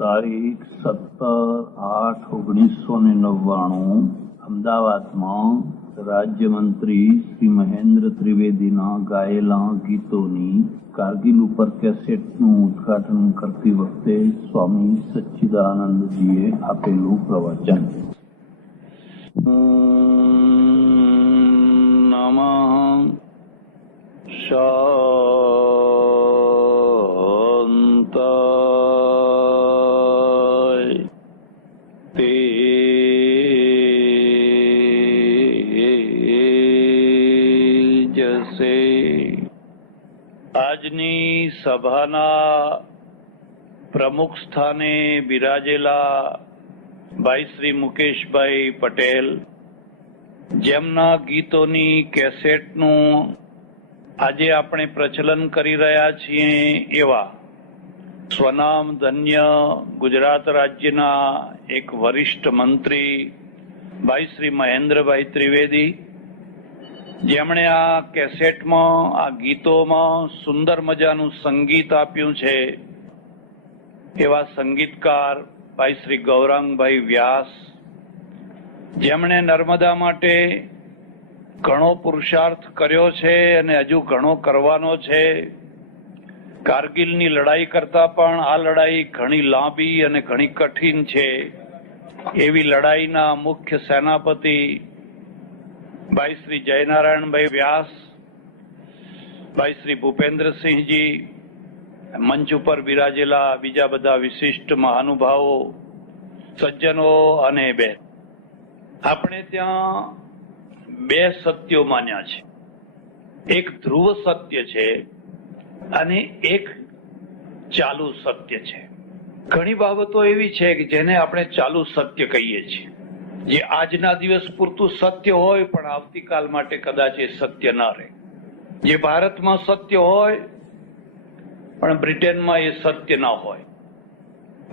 તારીખ 17/8/1999 અમદાવાદમાં રાજ્યમંત્રી શ્રી મહેન્દ્ર ત્રિવેદીના ગાયેલા ગીતોની કારગિલ ઉપર કેસેટનું ઉદ્ઘાટન કરતી વખતે સ્વામી સચ્ચિદાનંદજીએ આપેલું પ્રવચન. નમઃ શાંતાય તેજસે. આજની સભાના પ્રમુખ સ્થાને બિરાજેલા ભાઈ શ્રી મુકેશભાઈ પટેલ, જેમના ગીતોની કેસેટનું આજે આપણે પ્રચલન કરી રહ્યા છીએ એવા સ્વનામ ધન્ય ગુજરાત રાજ્યના એક વરિષ્ઠ મંત્રી ભાઈ શ્રી મહેન્દ્રભાઈ ત્રિવેદી, જેમણે આ કેસેટમાં, આ ગીતોમાં સુંદર મજાનું સંગીત આપ્યું છે, એવા સંગીતકાર ભાઈ શ્રી ગૌરાંગભાઈ વ્યાસ, જેમણે નર્મદા માટે ઘણો પુરુષાર્થ કર્યો છે અને હજુ ઘણો કરવાનો છે. કારગિલની લડાઈ કરતા પણ આ લડાઈ ઘણી લાંબી અને ઘણી કઠિન છે. એવી લડાઈના મુખ્ય સેનાપતિ ભાઈ શ્રી જયનારાયણભાઈ વ્યાસ, ભાઈ શ્રી ભૂપેન્દ્રસિંહજી, મંચ ઉપર બિરાજેલા બીજા બધા વિશિષ્ટ મહાનુભાવો, સજ્જનો અને બેન, આપણે ત્યાં બે સત્યો માન્યા છે. એક ધ્રુવ સત્ય છે અને એક ચાલુ સત્ય છે. ઘણી બાબતો એવી છે કે જેને આપણે ચાલુ સત્ય કહીએ છીએ, જે આજના દિવસ પૂરતું સત્ય હોય પણ આવતીકાલ માટે કદાચ એ સત્ય ન રહે. જે ભારતમાં સત્ય હોય પણ બ્રિટનમાં એ સત્ય ન હોય.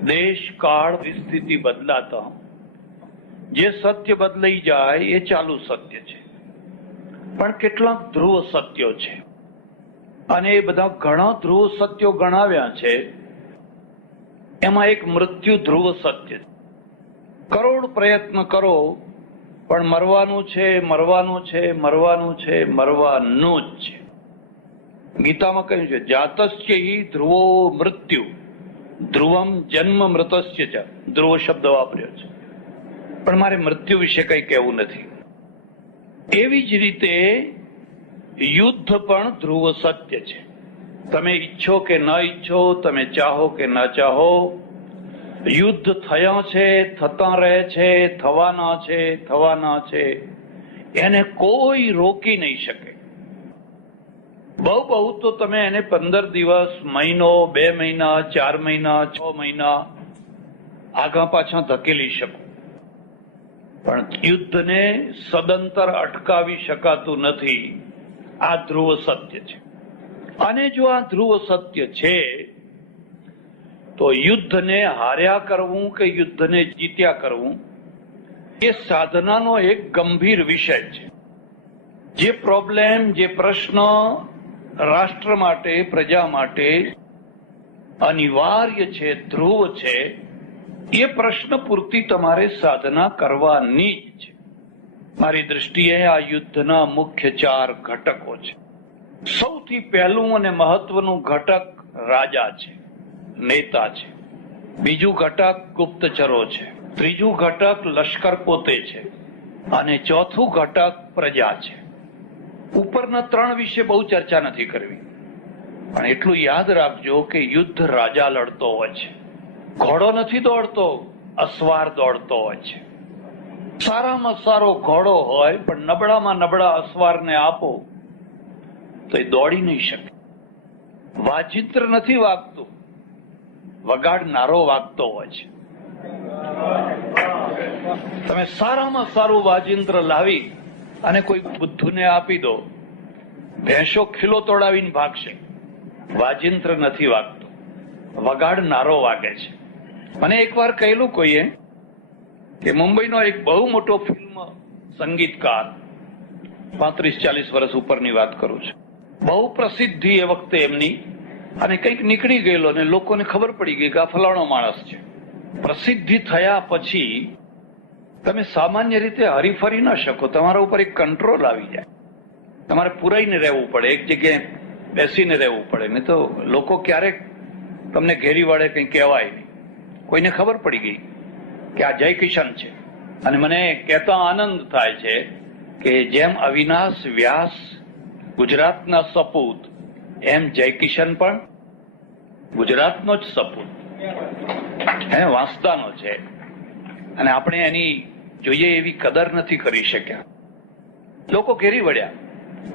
દેશ કાળ પરિસ્થિતિ બદલાતા જે સત્ય બદલાઈ જાય એ ચાલુ સત્ય છે. પણ કેટલાક ધ્રુવ સત્યો છે અને એ બધા ઘણા ધ્રુવ સત્યો ગણાવ્યા છે. એમાં એક મૃત્યુ ધ્રુવ સત્ય. કરોડ પ્રયત્ન કરો પણ મરવાનું છે, મરવાનું છે, મરવાનું છે, મરવાનું જ છે. ગીતામાં કહ્યું છે, જાતસ્ય હિ ધ્રુવો મૃત્યુ ધ્રુવમ જન્મ મૃતસ્ય ચ. ધ્રુવ શબ્દ વાપર્યો છે, પણ મારે મૃત્યુ વિશે કઈ કહેવું નથી. એવી જ રીતે યુદ્ધ પણ ધ્રુવ સત્ય છે. તમે ઈચ્છો કે ન ઈચ્છો, તમે ચાહો કે ન ચાહો, યુદ્ધ થયા છે, થતા રહે છે, થવાના છે, થવાના છે. એને કોઈ રોકી નહીં શકે. બહુ બહુ તો તમે એને 15 દિવસ, મહિનો, 2 મહિના, 4 મહિના, 6 મહિના આગા પાછા ધકેલી શકો, પણ યુદ્ધને સદંતર અટકાવી શકાતું નથી. આ ધ્રુવ સત્ય છે. અને જો આ ધ્રુવ સત્ય છે તો યુદ્ધને હાર્યા કરવું કે યુદ્ધને જીત્યા કરવું એ સાધનાનો એક ગંભીર વિષય છે. જે પ્રોબ્લેમ, જે પ્રશ્ન રાષ્ટ્ર માટે, પ્રજા માટે અનિવાર્ય છે, ધ્રુવ છે, એ પ્રશ્ન પૂરતી તમારે સાધના કરવાની જ છે. મારી દ્રષ્ટિએ આ યુદ્ધના મુખ્ય 4 ઘટકો છે. સૌથી પહેલું અને મહત્વનું ઘટક રાજા છે, નેતા છે. બીજું ઘટક ગુપ્તચરો છે. ત્રીજું ઘટક લશ્કર પોતે છે અને ચોથું ઘટક પ્રજા છે. ઉપરના 3 વિશે બહુ ચર્ચા નથી કરવી, પણ એટલું યાદ રાખજો કે યુદ્ધ રાજા લડતો હોય છે. ઘોડો નથી દોડતો, અસવાર દોડતો હોય છે. સારામાં સારો ઘોડો હોય પણ નબળામાં નબળા અસવારને આપો તો એ દોડી નહીં શકે. વાજિંત્ર નથી વાગતું, વગાડનારો વાગતો હોય છે. તમે સારામાં સારું વાજિંત્ર લાવી અને કોઈ બુદ્ધુને આપી દો, ભેંસો ખીલો તોડાવીને ભાગશે. વાજિંત્ર નથી વાગતું, વગાડનારો વાગે છે. મને એકવાર કહેલું કોઈએ કે મુંબઈનો એક બહુ મોટો ફિલ્મ સંગીતકાર, 35-40 વર્ષ ઉપરની વાત કરું છું, બહુ પ્રસિદ્ધિ એ વખતે એમની, અને કંઈક નીકળી ગયેલો અને લોકોને ખબર પડી ગઈ કે આ ફલાણો માણસ છે. પ્રસિદ્ધિ થયા પછી તમે સામાન્ય રીતે હરીફરી ન શકો, તમારા ઉપર એક કંટ્રોલ આવી જાય. તમારે પુરાઈને રહેવું પડે, એક જગ્યાએ બેસીને રહેવું પડે, નહીં તો લોકો ક્યારેક તમને ઘેરી વળે કંઈ કહેવાય નહીં. કોઈને ખબર પડી ગઈ કે આ જય કિશન છે. અને મને કહેતા આનંદ થાય છે કે જેમ અવિનાશ વ્યાસ ગુજરાતના સપૂત, એમ જય કિશન પણ ગુજરાતનો જ સપૂત, વાંસદાનો છે. અને આપણે એની જોઈએ એવી કદર નથી કરી શક્યા. લોકો ઘેરી વળ્યા,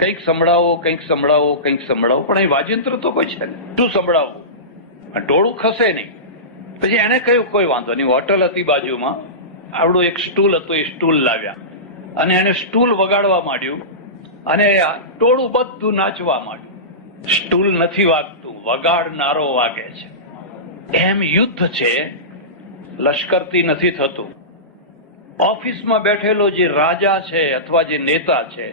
કંઈક સંભળાવો, કંઈક સંભળાવો, કંઈક સંભળાવો, પણ એ વાજિંત્ર તો કોઈ છે શું સંભળાવવું? ટોળું ખસે નહીં. પછી એને કહ્યું કોઈ વાંધો નહીં. હોટલ હતી બાજુમાં, આવડું એક સ્ટૂલ હતું, એ સ્ટૂલ લાવ્યા અને એને સ્ટૂલ વગાડવા માંડ્યું અને ટોળું બધું નાચવા માંડ્યું. સ્ટૂલ નથી વાગતું, વગાડનારો વાગે છે. એમ યુદ્ધ છે, લશ્કરથી નથી થતું. ઓફિસમાં બેઠેલો જે રાજા છે અથવા જે નેતા છે,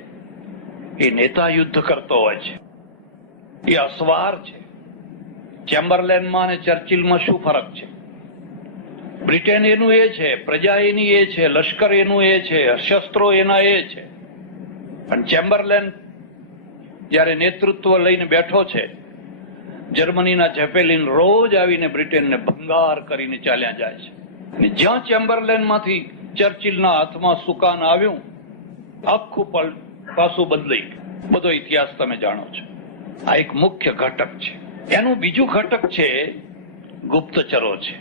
એ નેતા યુદ્ધ કરતો હોય છે, એ અસવાર છે. ચેમ્બરલેનમાં અને ચર્ચિલમાં શું ફરક છે? બ્રિટેન એનું એ છે, પ્રજા એની એ છે, લશ્કર એનું એ છે, શસ્ત્રો એના એ છે. પણ ચેમ્બરલેન જયારે નેતૃત્વ લઈને બેઠો છે, જર્મનીના ઝેપેલિન રોજ આવીને બ્રિટેનને ભંગાર કરીને ચાલ્યા જાય છે. અને જ્યાં ચેમ્બરલેનમાંથી ચર્ચિલના હાથમાં સુકાન આવ્યું, આખું પાસું બદલાઈ ગયું. બધો ઇતિહાસ તમે જાણો છો. આ એક મુખ્ય ઘટક છે. એનું બીજું ઘટક છે ગુપ્તચરો છે.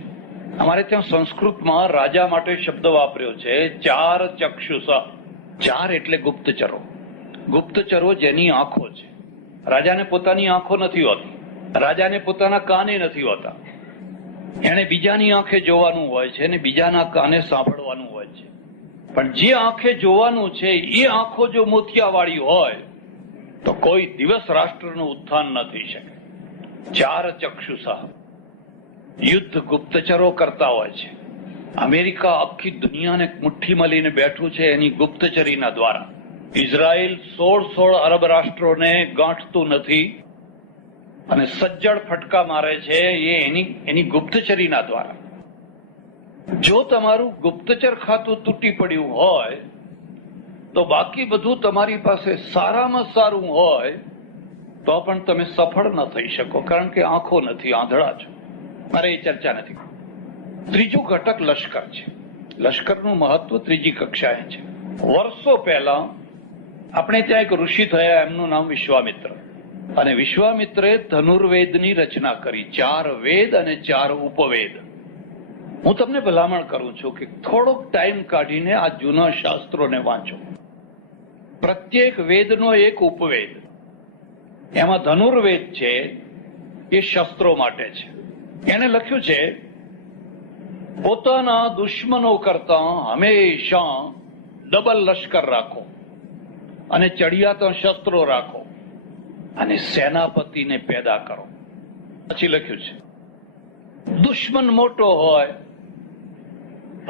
અમારે ત્યાં સંસ્કૃતમાં રાજા માટે શબ્દ વાપર્યો છે ચાર ચક્ષુષ. ચાર એટલે ગુપ્તચરો. ગુપ્તચરો જેની આંખો છે. રાજાને પોતાની આંખો નથી હોતી, રાજાને પોતાના કાને નથી હોતા. એને બીજાની આંખે જોવાનું હોય છે અને બીજાના કાને સાંભળવાનું હોય છે. પણ જે આંખે જોવાનું છે એ આંખો જો મોતિયાવાળી હોય તો કોઈ દિવસ રાષ્ટ્રનું ઉત્થાન ન થઈ શકે. ચાર ચક્ષુષા. યુદ્ધ ગુપ્તચરો કરતા હોય છે. અમેરિકા આખી દુનિયાને મુઠ્ઠીમાં લઈને બેઠું છે એની ગુપ્તચરીના દ્વારા. ઇઝરાયલ 16 અરબ રાષ્ટ્રોને ગાંઠતું નથી અને સજ્જડ ફટકા મારે છે એ એની ગુપ્તચરીના દ્વારા. જો તમારું ગુપ્તચર ખાતું તૂટી પડ્યું હોય તો બાકી બધું તમારી પાસે સારામાં સારું હોય તો પણ તમે સફળ ન થઈ શકો, કારણ કે આંખો નથી, આંધળા છો. મારે એ ચર્ચા નથી. ત્રીજું ઘટક લશ્કર છે. લશ્કરનું મહત્વ ત્રીજી કક્ષાએ છે. વર્ષો પહેલા આપણે ત્યાં એક ઋષિ થયા, એમનું નામ વિશ્વામિત્ર. અને વિશ્વામિત્રે ધનુર્વેદની રચના કરી. 4 વેદ અને 4 ઉપવેદ. હું તમને ભલામણ કરું છું કે થોડોક ટાઈમ કાઢીને આ જૂના શાસ્ત્રોને વાંચો. પ્રત્યેક વેદનો એક ઉપવેદ. એમાં ધનુર્વેદ છે એ શસ્ત્રો માટે છે. એને લખ્યું છે પોતાના દુશ્મનો કરતા હંમેશા ડબલ લશ્કર રાખો અને ચડિયાતા શસ્ત્રો રાખો અને સેનાપતિને પેદા કરો. પછી લખ્યું છે દુશ્મન મોટો હોય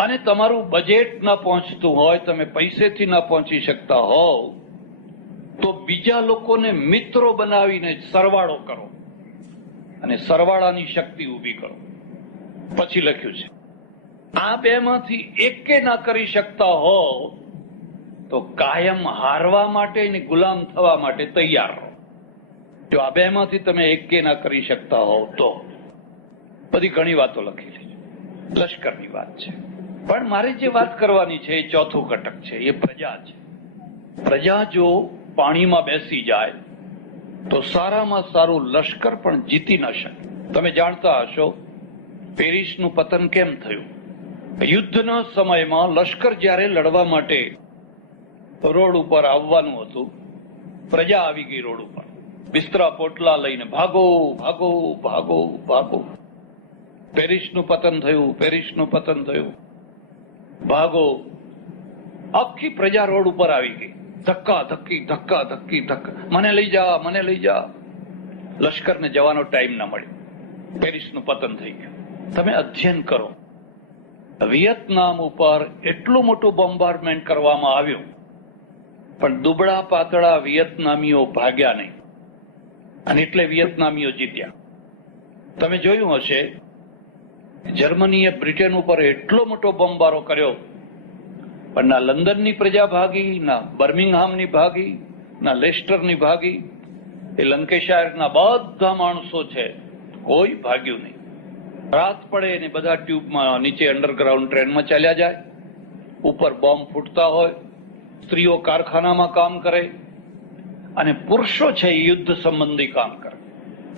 અને તમારું બજેટ ન પહોંચતું હોય, તમે પૈસેથી ન પહોંચી શકતા હોવ તો બીજા લોકોને મિત્રો બનાવીને સરવાળો કરો અને સરવાળાની શક્તિ ઊભી કરો. પછી લખ્યું છે આ બેમાંથી એકે ના કરી શકતા હો તો કાયમ હારવા માટે અને ગુલામ થવા માટે તૈયાર રહો. જો આ બેમાંથી તમે એકે ના કરી શકતા હોવ તો. બધી ઘણી વાતો લખેલી છે, લશ્કરની વાત છે. પણ મારે જે વાત કરવાની છે એ ચોથું ઘટક છે, એ પ્રજા છે. પ્રજા જો પાણીમાં બેસી જાય તો સારામાં સારું લશ્કર પણ જીતી ન શકે. તમે જાણતા હશો પેરિસનું પતન કેમ થયું. યુદ્ધના સમયમાં લશ્કર જ્યારે લડવા માટે રોડ ઉપર આવવાનું હતું, પ્રજા આવી ગઈ રોડ ઉપર, બિસ્તરા પોટલા લઈને ભાગો ભાગો ભાગો ભાગો. પેરિસનું પતન થયું, પેરિસનું પતન થયું, ભાગો. આખી પ્રજા રોડ ઉપર આવી ગઈ, ધક્કા ધક્કી ધક્કા ધક્કી ધક્કા, મને લઈ જા, મને લઈ જા. લશ્કરને જવાનો ટાઈમ ના મળ્યો, પેરિસનું પતન થઈ ગયું. તમે અધ્યયન કરો, વિયેતનામ ઉપર એટલું મોટું બોમ્બાર્ડમેન્ટ કરવામાં આવ્યું પણ દુબળા પાતળા વિયેતનામીઓ ભાગ્યા નહીં અને એટલે વિયેતનામીઓ જીત્યા. તમે જોયું હશે જર્મનીએ બ્રિટેન ઉપર એટલો મોટો બોમ્બારો કર્યો, પણ ના લંડનની પ્રજા ભાગી, ના બર્મિંગહામની ભાગી, ના લેસ્ટરની ભાગી. એ લંકેશાયરના બધા માણસો છે, કોઈ ભાગ્યું નહીં. રાત પડે ને બધા ટ્યુબમાં નીચે અંડરગ્રાઉન્ડ ટ્રેનમાં ચાલ્યા જાય. ઉપર બોમ્બ ફૂટતા હોય, સ્ત્રીઓ કારખાનામાં કામ કરે અને પુરુષો છે યુદ્ધ સંબંધી કામ કરે.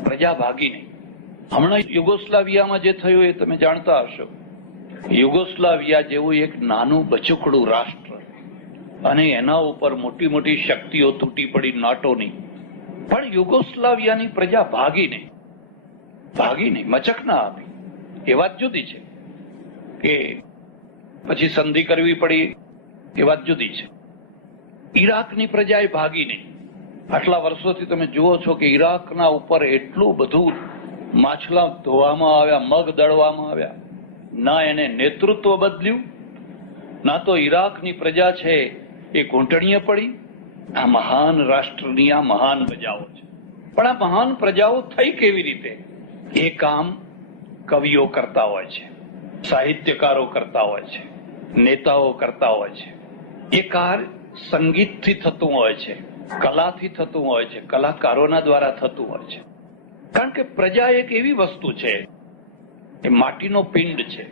પ્રજા ભાગી નહીં. હમણાં યુગોસ્લાવિયામાં જે થયું એ તમે જાણતા હશો. યુગોસ્લાવિયા જેવું એક નાનું બચુકડું રાષ્ટ્ર અને એના ઉપર મોટી મોટી શક્તિઓ તૂટી પડી નાટોની, પણ યુગોસ્લાવિયાની પ્રજા ભાગી નહીં. મચક ના આપી. એ વાત જુદી છે કે પછી સંધિ કરવી પડી, એ વાત જુદી છે. ઈરાકની પ્રજાએ ભાગી નહીં. આટલા વર્ષોથી તમે જુઓ છો કે ઈરાકના ઉપર એટલું બધું માછલા ધોવામાં આવ્યા, મગ દળવામાં આવ્યા. ના એને નેતૃત્વ બદલ્યું, ના તો ઈરાકની પ્રજા છે એ ઘૂંટણીએ પડી. આ મહાન રાષ્ટ્રની આ મહાન પ્રજાઓ છે. પણ આ મહાન પ્રજાઓ થઈ કેવી રીતે? એ કામ કવિઓ કરતા હોય છે, સાહિત્યકારો કરતા હોય છે, નેતાઓ કરતા હોય છે. એ કાર્ય સંગીતથી થતું હોય છે, કલાથી થતું હોય છે, કલાકારોના દ્વારા થતું હોય છે. કારણ કે પ્રજા એક એવી વસ્તુ છે, એ માટીનો પિંડ છે.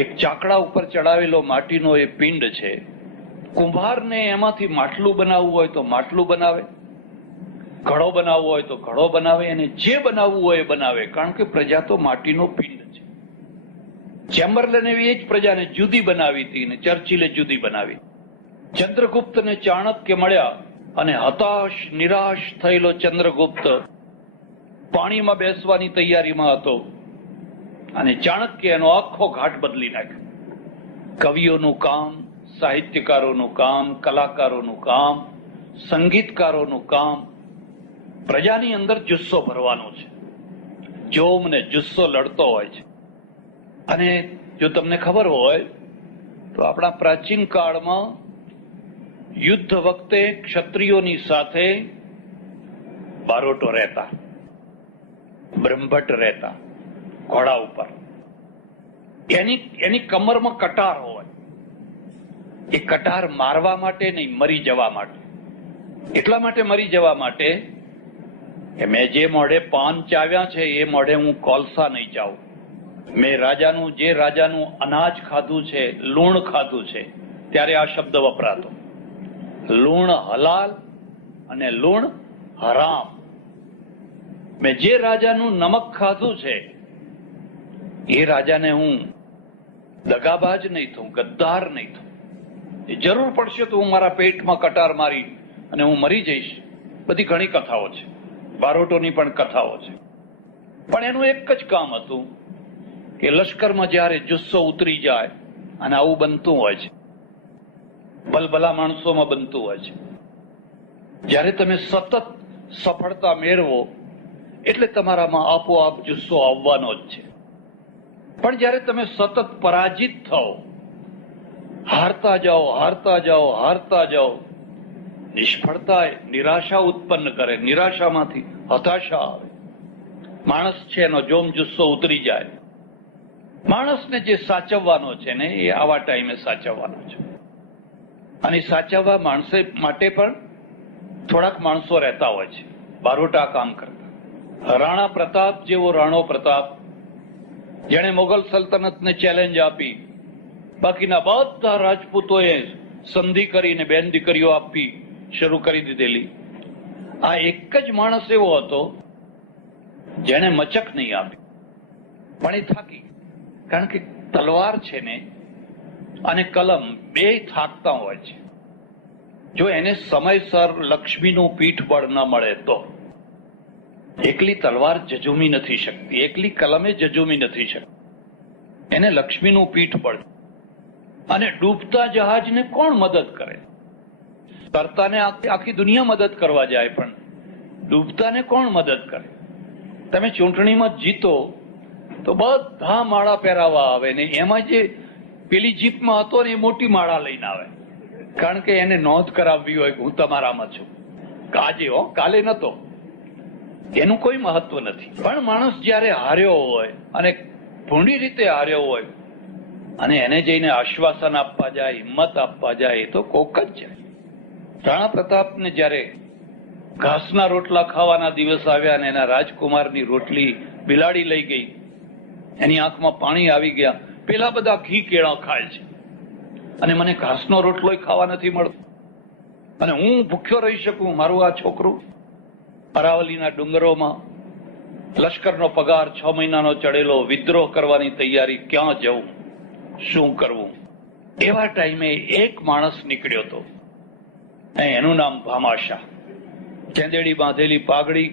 એક ચાકડા ઉપર ચડાવેલો માટીનો એ પિંડ છે. કુંભારને એમાંથી માટલું બનાવવું હોય તો માટલું બનાવે, ઘડો બનાવવો હોય તો ઘડો બનાવે, અને જે બનાવવું હોય એ બનાવે. કારણ કે પ્રજા તો માટીનો પિંડ છે. ચેમ્બરલેને એ જ પ્રજાને જુદી બનાવી હતી ને ચર્ચિલે જુદી બનાવી. ચંદ્રગુપ્તને ચાણક્ય મળ્યા અને હતાશ નિરાશ થયેલો ચંદ્રગુપ્ત પાણીમાં બેસવાની તૈયારીમાં હતો અને ચાણક્ય એનો આખો ઘાટ બદલી નાખ્યો. કવિઓનું કામ, સાહિત્યકારોનું કામ, કલાકારોનું કામ, સંગીતકારોનું કામ પ્રજાની અંદર જુસ્સો ભરવાનો છે. જોમ ને જુસ્સો લડતો હોય છે. અને જો તમને ખબર હોય તો આપણા પ્રાચીન કાળમાં યુદ્ધ વખતે ક્ષત્રિયોની સાથે બારોટો રહેતા, બ્રહ્મભટ્ટ રહેતા ઘોડા ઉપર. એની કમરમાં કટાર હોય. એ કટાર મારવા માટે નહીં, મરી જવા માટે. એટલા માટે મરી જવા માટે કે મેં જે મોઢે પાન ચાવ્યા છે એ મોઢે હું કોલસા નહીં ચાવું. મેં જે રાજાનું અનાજ ખાધું છે, લૂણ ખાધું છે, ત્યારે આ શબ્દ વપરાતો. લૂણ હલાલ અને લૂણ હરામ. મેં જે રાજાનું નમક ખાધું છે એ રાજાને હું દગાબાજ નહીં થઉં, ગદ્દાર નહીં થઉં. એ જરૂર પડશે તો હું મારા પેટમાં કટાર મારી અને હું મરી જઈશ. બધી ઘણી કથાઓ છે, બારોટોની પણ કથાઓ છે. પણ એનું એક જ કામ હતું કે લશ્કરમાં જયારે જુસ્સો ઉતરી જાય, અને આવું બનતું હોય છે, ભલભલા માણસોમાં બનતું હોય છે. જયારે તમે સતત સફળતા મેળવો એટલે તમારામાં આપોઆપ જુસ્સો આવવાનો જ છે. પણ જયારે તમે સતત પરાજિત થાઓ, હારતા જાઓ, નિષ્ફળતા નિરાશા ઉત્પન્ન કરે, નિરાશામાંથી હતાશા આવે, માણસ છે એનો જોમ જુસ્સો ઉતરી જાય. માણસને જે સાચવવાનો છે ને એ આવા ટાઈમે સાચવવાનો છે. અને સાચવવા માટે પણ થોડાક માણસો રહેતા હોય છે, બારોટા કામ કરતા. રાણા પ્રતાપ જેવો રાણો પ્રતાપ, જેણે મોગલ સલ્તનતને ચેલેન્જ આપી, બાકીના બધા રાજપૂતોએ સંધિ કરીને બેન દીકરીઓ આપી શરૂ કરી દીધેલી. આ એક જ માણસ એવો હતો જેણે મચક નહીં આપી, પણ એ થાકી. કારણ કે તલવાર છે ને અને કલમ બે થાકતા હોય છે. જો એને સમયસર લક્ષ્મીનું પીઠબળ ન મળે તો એકલી તલવાર જજુમી નથી શકતી, એકલી કલમે જજુમી નથી શકતી. એને લક્ષ્મીનું પીઠબળ. અને ડૂબતા જહાજને કોણ મદદ કરે? તરતાને આખી દુનિયા મદદ કરવા જાય, પણ ડૂબતાને કોણ મદદ કરે? તમે ચૂંટણીમાં જીતો તો બધા માળા પહેરાવા આવે ને એમાં જે પેલી જીપમાં હતો ને એ મોટી માળા લઈને આવે, કારણ કે એને નોંધ કરાવવી હોય કે હું તમારામાં છું. આજે કાલે નતો. એનું કોઈ મહત્વ નથી. પણ માણસ જયારે હાર્યો હોય અને ભૂંડી રીતે હાર્યો હોય અને એને જઈને આશ્વાસન આપવા જાય, હિંમત આપવા જાય, એ તો કોક જ જાય. રાણા પ્રતાપને જયારે ઘાસના રોટલા ખાવાના દિવસ આવ્યા અને એના રાજકુમારની રોટલી બિલાડી લઈ ગઈ, એની આંખમાં પાણી આવી ગયા. પેલા બધા ઘી કેળા ખાય છે અને મને ઘાસનો રોટલો ખાવા નથી મળતો અને હું ભૂખ્યો રહી શકું? મારું આ છોકરું અરાવલીના ડુંગરોમાં લશ્કરનો પગાર 6 મહિનાનો ચડેલો, વિદ્રોહ કરવાની તૈયારી, ક્યાં જવું, શું કરવું? એવા ટાઈમે એક માણસ નીકળ્યો હતો, એનું નામ ભામાશા. ચેંદેડી બાંધેલી પાઘડી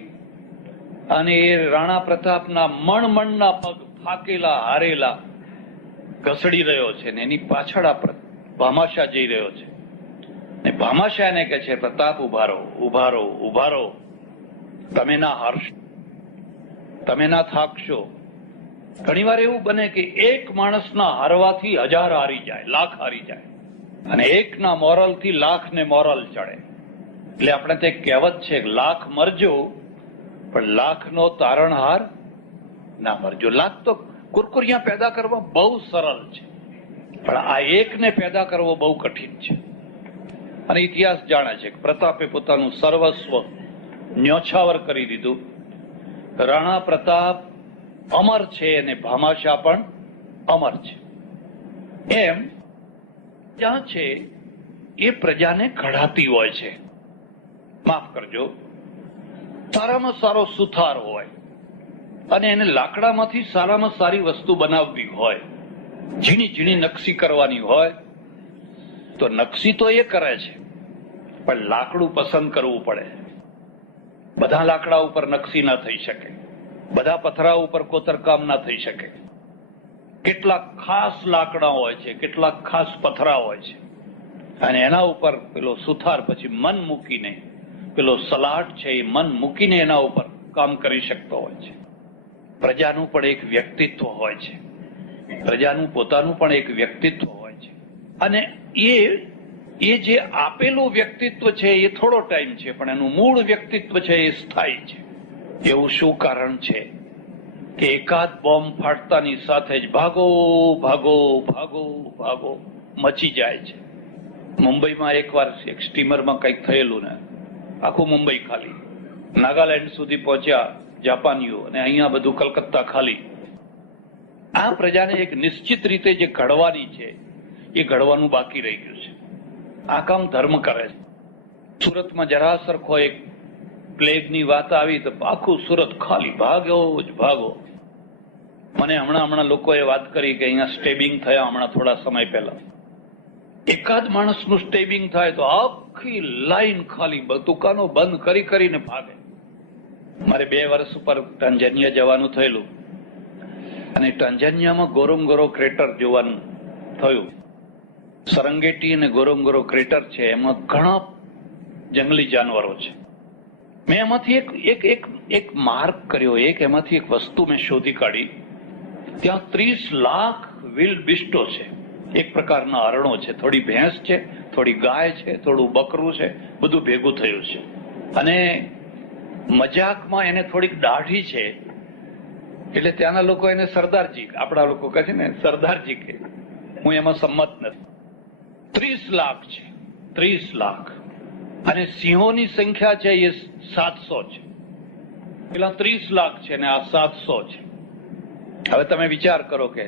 અને એ રાણા પ્રતાપના મણમણના પગ થાકેલા હારેલા ઘસડી રહ્યો છે ને એની પાછળ આ ભામાશા જઈ રહ્યો છે. ને ભામાશા એને કહે છે, પ્રતાપ ઉભા રહો, ઉભા રહો, ઉભા રહો, તમે ના હારશો, તમે ના થાકશો. ઘણી વાર એવું બને કે એક માણસના હારવાથી 1000 હારી જાય, લાખ હારી જાય, અને એકના મોરલથી લાખને મોરલ ચડે. એટલે આપણે તે કહેવત છે, લાખ મરજો પણ લાખનો તારણહાર ના મરજો. લાખ તો કુરકુરિયા પેદા કરવા બહુ સરળ છે, પણ આ એકને પેદા કરવો બહુ કઠિન છે. અને ઇતિહાસ જાણે છે કે પ્રતાપે પોતાનું સર્વસ્વ ન્યોછાવર કરી દીધું. રાણા પ્રતાપ અમર છે અને ભામાશા પણ અમર છે. એમ જ્યાં છે એ પ્રજાને ઘડાતી હોય છે. માફ કરજો, સારામાં સારો સુથાર હોય અને એને લાકડામાંથી સારામાં સારી વસ્તુ બનાવવી હોય, ઝીણી ઝીણી નકશી કરવાની હોય, તો નકશી તો એ કરે છે, પણ લાકડું પસંદ કરવું પડે. બધા લાકડા ઉપર નકશી ના થઈ શકે, બધા પથરા ઉપર કોતરકામ ના થઈ શકે. કેટલાક ખાસ લાકડા હોય છે, કેટલાક ખાસ પથરા હોય છે, અને એના ઉપર પેલો સુથાર પછી મન મૂકીને, પેલો સલાટ છે એ મન મૂકીને એના ઉપર કામ કરી શકતો હોય છે. પ્રજાનું પણ એક વ્યક્તિત્વ હોય છે, પ્રજાનું પોતાનું પણ એક વ્યક્તિત્વ હોય છે. અને એ જે આપેલું વ્યક્તિત્વ છે એ થોડો ટાઈમ છે, પણ એનું મૂળ વ્યક્તિત્વ છે એ સ્થાયી છે. એવું શું કારણ છે કે એકાદ બોમ્બ ફાટતાની સાથે જ ભાગો ભાગો ભાગો ભાગો મચી જાય છે? મુંબઈમાં એકવાર એક સ્ટીમરમાં કંઈક થયેલું ને, આખું મુંબઈ ખાલી, નાગાલેન્ડ સુધી પહોંચ્યા જાપાનીઓ, અને અહીંયા બધું કલકત્તા ખાલી. આ પ્રજાને એક નિશ્ચિત રીતે જે ઘડવાની છે એ ઘડવાનું બાકી રહી ગયું છે. આ કામ ધર્મ કરે છે. સુરતમાં જરા સરખો એક પ્લેગની વાત આવી તો આખું સુરત ખાલી, ભાગ્યો જ ભાગો. મને હમણાં લોકોએ વાત કરી કે અહીંયા સ્ટેબિંગ થયા હમણાં થોડા સમય પહેલા. એકાદ માણસનું સ્ટેબિંગ થાય તો આખી લાઈન ખાલી, દુકાનો બંધ કરીને ભાગે. મારે 2 વર્ષ ઉપર ટાંઝાનિયા જવાનું થયેલું અને ટાંઝાનિયામાં ગોરોંગોરો ક્રેટર જોવાનું થયું. સરંગેટી અને ગોરોંગોરો ક્રેટર છે, એમાં ઘણા જંગલી જાનવરો છે. મેં એમાંથી એક માર્ક કર્યો, એમાંથી એક વસ્તુ મેં શોધી કાઢી. ત્યાં 30 લાખ વિલ્ડ બિસ્ટો છે, એક પ્રકારના હરણો છે, થોડી ભેંસ છે, થોડી ગાય છે, થોડું બકરું છે, બધું ભેગું થયું છે. અને મજાકમાં એને થોડીક દાઢી છે, એટલે ત્યાંના લોકો એને સરદારજી, આપણા લોકો કહે છે ને સરદારજી કે, હું એમાં સંમત નથી. 30 લાખ છે, 30 લાખ. અને સિંહોની સંખ્યા છે એ 700 છે. પેલા 30 લાખ છે ને આ 700 છે. હવે તમે વિચાર કરો કે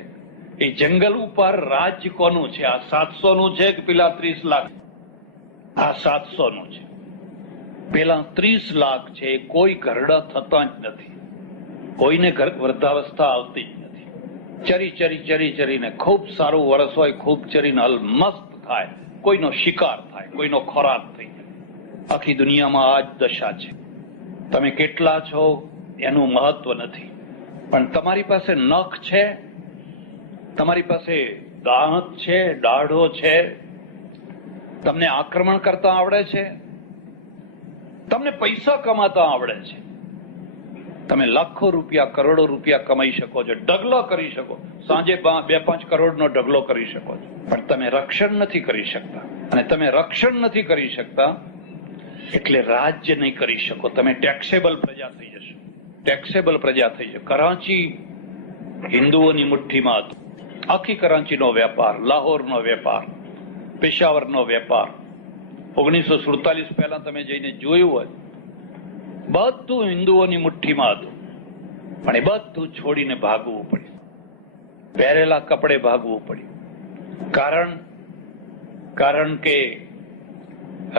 એ જંગલ ઉપર રાજ્ય કોનું છે? આ 700 નું છે કે પેલા 30 લાખ? આ 700 નું છે. પેલા 30 લાખ છે એ કોઈ ઘરડા થતા જ નથી, કોઈને વૃદ્ધાવસ્થા આવતી જ નથી. ચરીને ખૂબ સારું વરસ હોય, ખૂબ ચરીને અલમસ્ત થાય, કોઈનો શિકાર થાય, કોઈનો ખોરાક થઈ જાય. આખી દુનિયામાં આ જ દશા છે. તમે કેટલા છો એનું મહત્વ નથી, પણ તમારી પાસે નખ છે, તમારી પાસે દાંત છે, દાઢો છે, તમને આક્રમણ કરતા આવડે છે, તમને પૈસા કમાતા આવડે છે, તમે લાખો રૂપિયા, કરોડો રૂપિયા કમાઈ શકો છો, ઢગલો કરી શકો, સાંજે 2-5 કરોડનો ઢગલો કરી શકો છો, પણ તમે રક્ષણ નથી કરી શકતા. અને તમે રક્ષણ નથી કરી શકતા એટલે રાજ્ય નહીં કરી શકો. તમે ટેક્સેબલ પ્રજા થઈ જશો, ટેક્સેબલ પ્રજા થઈ જશો. કરાચી હિન્દુઓની મુઠ્ઠીમાં હતું. આખી કરાંચીનો વેપાર, લાહોરનો વેપાર, પેશાવરનો વેપાર, 1947 પહેલા તમે જઈને જોયું હોય, બધું હિન્દુઓની મુઠ્ઠીમાં હતું. પણ એ બધું છોડીને ભાગવું પડ્યું, પહેરેલા કપડે ભાગવું પડ્યું. કારણ કે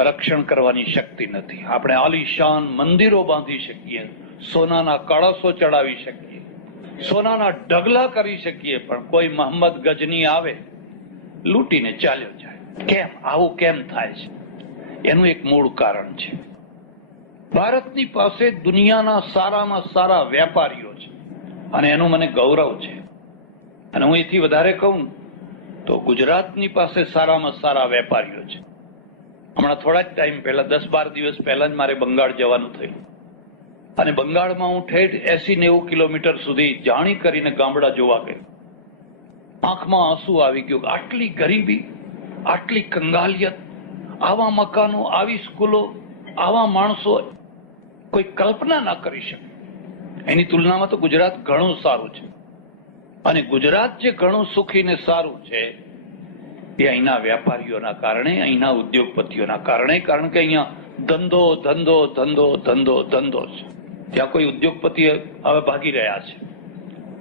રક્ષણ કરવાની શક્તિ નથી. આપણે આલીશાન મંદિરો બાંધી શકીએ, સોનાના કળશો ચડાવી શકીએ, સોનાના ઢગલા કરી શકીએ, પણ કોઈ મોહમ્મદ ગજની આવે લૂંટીને ચાલ્યો જાય. કેમ આવું કેમ થાય છે? એનું એક મૂળ કારણ છે. ભારતની પાસે દુનિયાના સારામાં સારા વેપારીઓ છે અને એનું મને ગૌરવ છે. અને હું એથી વધારે કહું તો ગુજરાતની પાસે સારામાં સારા વેપારીઓ છે. હમણાં થોડા જ ટાઈમ પહેલા, 10-12 દિવસ પહેલા જ મારે બંગાળ જવાનું થયું અને બંગાળમાં હું ઠેઠ 80-90 કિલોમીટર સુધી જાણી કરીને ગામડા જોવા ગયો. આંખમાં આંસુ આવી ગયું. આટલી ગરીબી, આટલી કંગાલિયત, આવા મકાનો, આવી સ્કૂલો, આવા માણસો, કોઈ કલ્પના ના કરી શકે. એની તુલનામાં તો ગુજરાત ઘણું સારું છે. અને ગુજરાત જે ઘણું સુખી ને સારું છે એ અહીંના વેપારીઓના કારણે, અહીંના ઉદ્યોગપતિઓના કારણે. કારણ કે અહીંયા ધંધો ધંધો ધંધો ધંધો ધંધો છે. ત્યાં કોઈ ઉદ્યોગપતિ હવે ભાગી રહ્યા છે.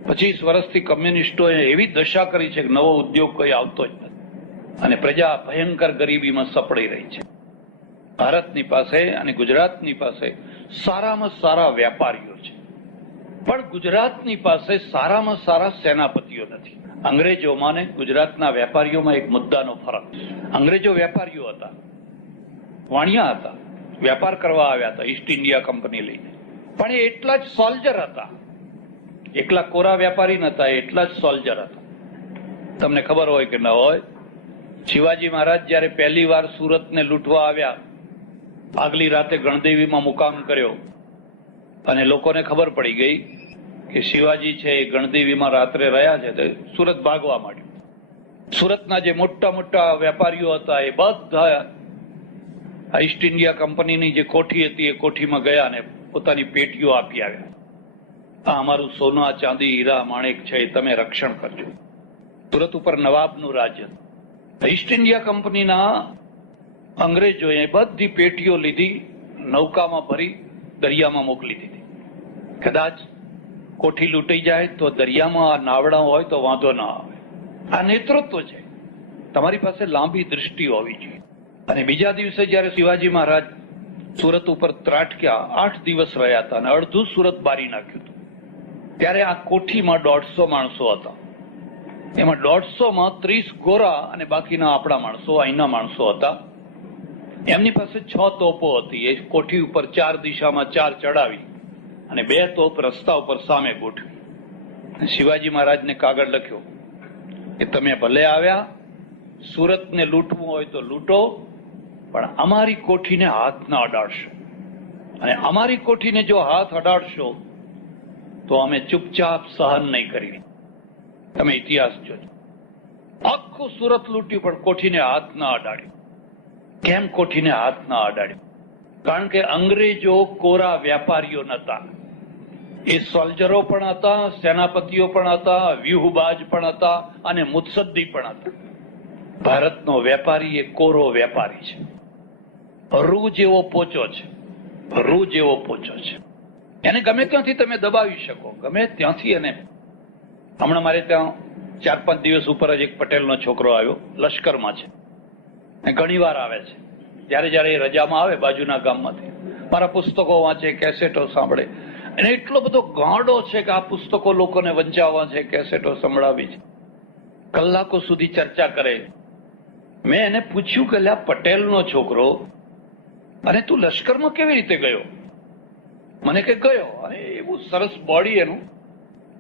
25 વર્ષથી કમ્યુનિસ્ટોએ એવી દશા કરી છે કે નવો ઉદ્યોગ કોઈ આવતો જ નથી અને પ્રજા ભયંકર ગરીબીમાં સપડાઈ રહી છે. ભારતની પાસે અને ગુજરાતની પાસે સારામાં સારા વેપારીઓ છે, પણ ગુજરાતની પાસે સારામાં સારા સેનાપતિઓ નથી. અંગ્રેજોમાં ને ગુજરાતના વેપારીઓમાં એક મુદ્દાનો ફરક. અંગ્રેજો વેપારીઓ હતા, વાણિયા હતા, વેપાર કરવા આવ્યા હતા ઈસ્ટ ઇન્ડિયા કંપની લઈને, પણ એ એટલા જ સોલ્જર હતા. એકલા કોરા વેપારી નતા, એટલા જ સોલ્જર હતા. તમને ખબર હોય કે ન હોય, શિવાજી મહારાજ જયારે પહેલી વાર સુરતને લૂંટવા આવ્યા, આગલી રાતે ગણદેવીમાં મુકામ કર્યો અને લોકોને ખબર પડી ગઈ કે શિવાજી છે એ ગણદેવીમાં રાત્રે રહ્યા છે, તો સુરત ભાગવા માંડ્યું. સુરતના જે મોટા મોટા વેપારીઓ હતા એ બધા ઈસ્ટ ઇન્ડિયા કંપનીની જે કોઠી હતી એ કોઠીમાં ગયા અને પોતાની પેટીઓ આપી આવ્યા. આ અમારું સોના, ચાંદી, હીરા, માણેક છે, એ તમે રક્ષણ કરજો. સુરત ઉપર નવાબનું રાજ્ય. ઈસ્ટ ઇન્ડિયા કંપનીના અંગ્રેજોએ બધી પેટીઓ લીધી, નૌકામાં ભરી દરિયામાં મોકલી દીધી. કદાચ કોઠી લૂંટાઈ જાય તો દરિયામાં આ નાવડા હોય તો વાંધો ના આવે. આ નેતૃત્વ છે. તમારી પાસે લાંબી દૃષ્ટિ હોવી જોઈએ. અને બીજા દિવસે જયારે શિવાજી મહારાજ સુરત ઉપર ત્રાટક્યા, 8 દિવસ રહ્યા હતા અને અડધું સુરત બારી નાખ્યું હતું, ત્યારે આ કોઠીમાં 150 માણસો હતા. એમાં 150માં 30 ગોરા અને બાકીના આપણા માણસો, અહીંના માણસો હતા. એમની પાસે 6 તોપો હતી. એ કોઠી ઉપર 4 દિશામાં 4 ચડાવી અને 2 તોપ રસ્તા ઉપર સામે ગોઠવી. શિવાજી મહારાજને કાગળ લખ્યો કે તમે ભલે આવ્યા, સુરતને લૂંટવું હોય તો લૂંટો, પણ અમારી કોઠીને હાથ ના અડાડશો. અને અમારી કોઠીને જો હાથ અડાડશો તો અમે ચૂપચાપ સહન નહીં કરી. તમે ઇતિહાસ જોજો. આખું સુરત લૂંટ્યું પણ કોઠીને હાથ ના અડાડ્યું. કેમ કોઠીને હાથ ના અડાડ્યું? કારણ કે અંગ્રેજો કોરા વેપારીઓ નતા. એ સોલ્જરો પણ હતા, સેનાપતિઓ પણ હતા, વ્યૂહબાજ પણ હતા અને મુત્સદ્દી પણ હતા. ભારતનો વેપારી એ કોરો વેપારી છે. રૂ જેવો પોચો છે, રૂ જેવો પોચો છે. એને ગમે ત્યાંથી તમે દબાવી શકો, ગમે ત્યાંથી. એને હમણાં મારે ત્યાં 4-5 દિવસ ઉપર જ એક પટેલનો છોકરો આવ્યો, લશ્કરમાં છે, ઘણી વાર આવે છે. જયારે એ રજામાં આવે બાજુના ગામમાંથી મારા પુસ્તકો વાંચે, કેસેટો સાંભળે. અને એટલો બધો ગાંડો છે કે આ પુસ્તકો લોકોને વંચાવવા છે, કેસેટો સંભળાવી છે, કલાકો સુધી ચર્ચા કરે. મેં એને પૂછ્યું કે લ્યા પટેલનો છોકરો, અને તું લશ્કરમાં કેવી રીતે ગયો? મને કે ગયો, અને એવું સરસ બોડી એનું,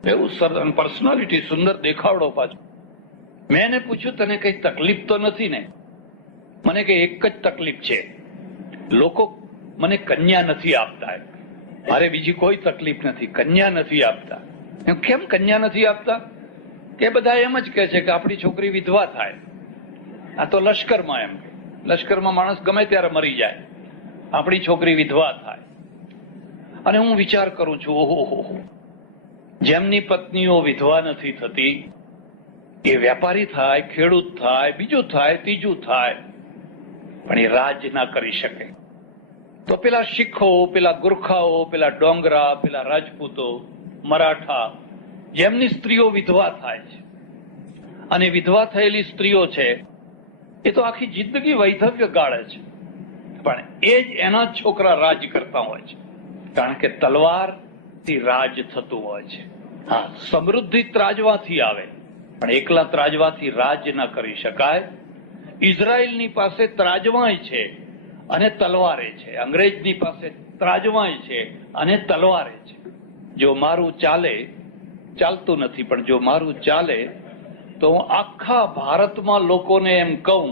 એવું સરસ પર્સનાલિટી, સુંદર દેખાવડો પાછો. મેં એને પૂછ્યું તને કઈ તકલીફ તો નથી ને? મને કે એક જ તકલીફ છે, લોકો મને કન્યા નથી આપતા. મારે બીજી કોઈ તકલીફ નથી, કન્યા નથી આપતા. કેમ કન્યા નથી આપતા? કે બધા એમ જ કહે છે કે આપણી છોકરી વિધવા થાય. આ તો લશ્કરમાં એમ, લશ્કરમાં માણસ ગમે ત્યારે મરી જાય, આપણી છોકરી વિધવા થાય. અને હું વિચાર કરું છું, ઓહો, જેમની પત્નીઓ વિધવા નથી થતી, એ વેપારી થાય, ખેડૂત થાય, બીજું થાય, ત્રીજું થાય, પણ એ રાજ ના કરી શકે. તો પેલા શીખો, પેલા ગુરખાઓ, પેલા ડોંગરા, પેલા રાજપૂતો, મરાઠા, જેમની સ્ત્રીઓ વિધવા થાય છે, અને વિધવા થયેલી સ્ત્રીઓ છે એ તો આખી જિંદગી વૈધવ્ય ગાળે છે, પણ એ જ એના છોકરા રાજ કરતા હોય છે, કારણ કે તલવારથી રાજ થતું હોય છે. હા, સમૃદ્ધિ ત્રાજવાથી આવે, પણ એકલા ત્રાજવાથી રાજ ન કરી શકાય. ઇઝરાયલની પાસે ત્રાજવાય છે અને તલવારે છે, અંગ્રેજની પાસે ત્રાજવાય છે અને તલવારે છે. જો મારું ચાલતું નથી, પણ જો મારું ચાલે તો હું આખા ભારતમાં લોકોને એમ કહું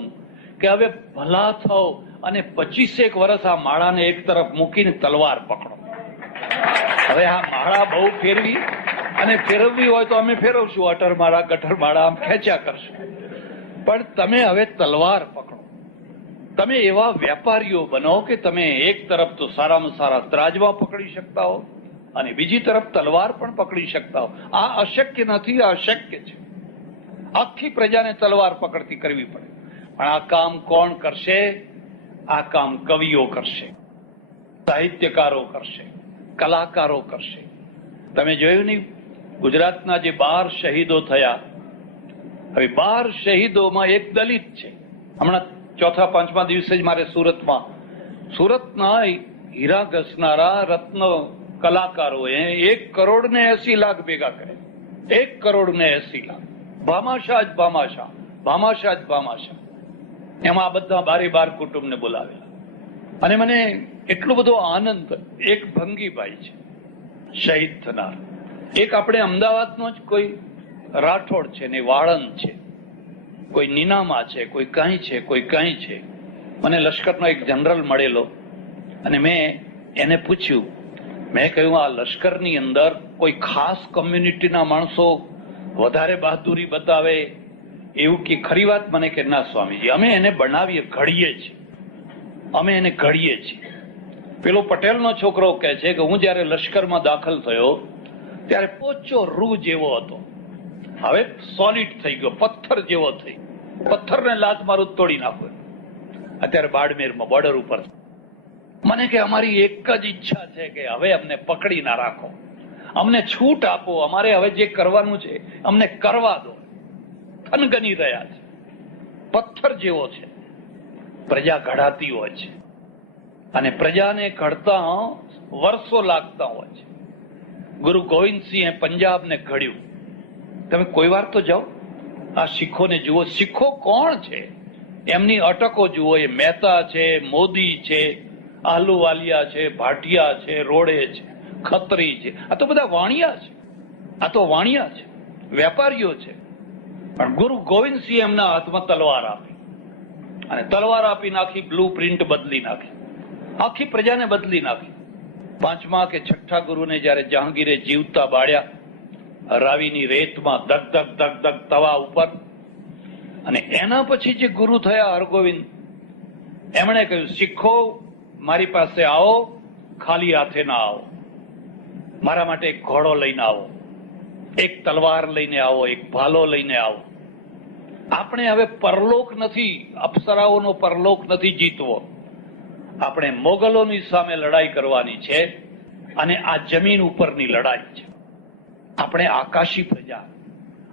કે હવે ભલા થાઓ અને 25 વર્ષ આ માળાને એક તરફ મૂકીને તલવાર પકડો. હવે આ માળા બહુ ફેરવવી હોય તો અમે ફેરવશું, અટર માળા, ગટર માળા આમ ખેંચ્યા કરશું, પણ તમે હવે તલવાર પકડો. તમે એવા વેપારીઓ બનો કે તમે એક તરફ તો સારામાં સારા ત્રાજવા પકડી શકતા હો અને બીજી તરફ તલવાર પણ પકડી શકતા હો. આ અશક્ય નથી, આ અશક્ય છે. આખી પ્રજાને તલવાર પકડતી કરવી પડે, પણ આ કામ કોણ કરશે? આ કામ કવિઓ કરશે, સાહિત્યકારો કરશે, કલાકારો કરશે. તમે જોયું નહીં, ગુજરાતના જે 12 શહીદો થયા, હવે 12 શહીદોમાં એક દલિત છે. હમણાં 4-5મા દિવસે જ મારે સુરતના હીરા ઘસનારા રત્ન કલાકારોએ 1 કરોડ ને 80 લાખ ભેગા કરે. 1 કરોડ ને 80 લાખ. ભામાશાહ. એમાં આ બધા 12 કુટુંબને બોલાવેલા. અને મને એટલો બધો આનંદ. એક ભંગીભાઈ છે શહીદ થનાર, એક આપણે અમદાવાદનો જ કોઈ રાઠોડ છે ને વાળંદ છે, કોઈ નીનામા છે, કોઈ કાંઈ છે, કોઈ કાંઈ છે. મને લશ્કરનો એક જનરલ મળેલો અને મેં એને પૂછ્યું, મેં કહ્યું આ લશ્કરની અંદર કોઈ ખાસ કમ્યુનિટીના માણસો વધારે બહાદુરી બતાવે એવું કે ખરી વાત? મને કે ના સ્વામીજી, અમે એને બનાવીએ, ઘડીએ છીએ. પેલો પટેલનો છોકરો કહે છે કે હું જયારે લશ્કરમાં દાખલ થયો ત્યારે પોચો રૂ જેવો હતો, હવે સોલિડ થઈ ગયો, પથ્થર જેવો થઈ. પથ્થરને લાત મારું તોડી નાખ્યો. અત્યારે બાડમેરમાં બોર્ડર ઉપર. મને કે અમારી એક જ ઈચ્છા છે કે હવે અમને પકડી ના રાખો, અમને છૂટ આપો, અમારે હવે જે કરવાનું છે અમને કરવા દો. થનગની રહ્યા છે, પથ્થર જેવો છે. પ્રજા ઘડાતી હોય છે અને પ્રજાને ઘડતા વર્ષો લાગતા હોય છે. ગુરુ ગોવિંદસિંહે પંજાબને ઘડ્યું. તમે કોઈ વાર તો જાઓ, આ શીખોને જુઓ. શીખો કોણ છે એમની અટકો જુઓ. એ મહેતા છે, મોદી છે, આહલુવાલિયા છે, ભાટિયા છે, રોડે છે, ખત્રી છે. આ તો બધા વાણિયા છે, વેપારીઓ છે. પણ ગુરુ ગોવિંદસિંહ એમના હાથમાં તલવાર આપી, અને તલવાર આપીને આખી બ્લુ પ્રિન્ટ બદલી નાખી, આખી પ્રજાને બદલી નાખી. 5મા કે 6ઠા ગુરુને જયારે જહાંગીરે જીવતા બાળ્યા રાવીની રેતમાં, ધક તવા ઉપર, અને એના પછી જે ગુરુ થયા હરગોવિંદ, એમણે કહ્યું શીખો મારી પાસે આવો, ખાલી હાથે ના આવો. મારા માટે એક ઘોડો લઈને આવો, એક તલવાર લઈને આવો, એક ભાલો લઈને આવો. આપણે હવે પરલોક નથી, અપ્સરાઓનો પરલોક નથી જીતવો. આપણે મોગલોની સામે લડાઈ કરવાની છે, અને આ જમીન ઉપરની લડાઈ છે. આપણે આકાશી પ્રજા.